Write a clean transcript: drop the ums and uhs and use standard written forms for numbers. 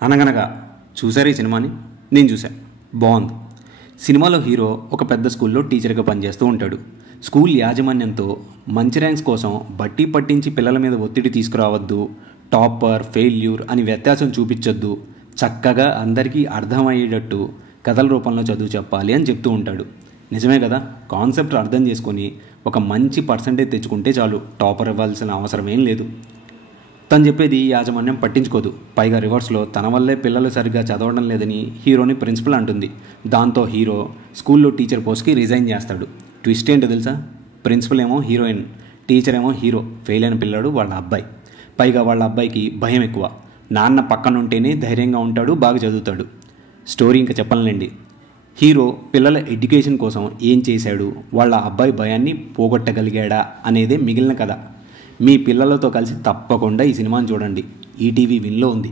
అనగనగా చూసారు ఈ సినిమాని? నేను చూశాను, బాగుంది. సినిమాలో హీరో ఒక పెద్ద స్కూల్లో టీచర్గా పనిచేస్తూ ఉంటాడు. స్కూల్ యాజమాన్యంతో మంచి ర్యాంక్స్ కోసం బట్టి పట్టించి పిల్లల మీద ఒత్తిడి తీసుకురావద్దు, టాపర్ ఫెయిల్యూర్ అని వ్యత్యాసం చూపించొద్దు, చక్కగా అందరికీ అర్థమయ్యేటట్టు కథల రూపంలో చదువు చెప్పాలి అని చెప్తూ ఉంటాడు. నిజమే కదా, కాన్సెప్ట్ అర్థం చేసుకొని ఒక మంచి పర్సంటేజ్ తెచ్చుకుంటే చాలు, టాపర్ ఇవ్వాల్సిన అవసరం ఏం లేదు. తను చెప్పేది యాజమాన్యం పట్టించుకోదు. పైగా రివర్స్లో తన వల్లే పిల్లలు సరిగ్గా చదవడం లేదని హీరోని ప్రిన్సిపల్ అంటుంది. దాంతో హీరో స్కూల్లో టీచర్ పోస్ట్కి రిజైన్ చేస్తాడు. ట్విస్ట్ ఏంటో తెలుసా? ప్రిన్సిపల్ ఏమో హీరోయిన్, టీచర్ ఏమో హీరో, ఫెయిల్ అయిన పిల్లాడు వాళ్ళ అబ్బాయి. పైగా వాళ్ళ అబ్బాయికి భయం ఎక్కువ. నాన్న పక్కన ఉంటేనే ధైర్యంగా ఉంటాడు, బాగా చదువుతాడు. స్టోరీ ఇంకా చెప్పనులేండి. హీరో పిల్లల ఎడ్యుకేషన్ కోసం ఏం చేశాడు, వాళ్ళ అబ్బాయి భయాన్ని పోగొట్టగలిగాడా అనేదే మిగిలిన కథ. మీ పిల్లలతో కలిసి తప్పకుండా ఈ సినిమాని చూడండి. ఈటీవీ విన్లో ఉంది.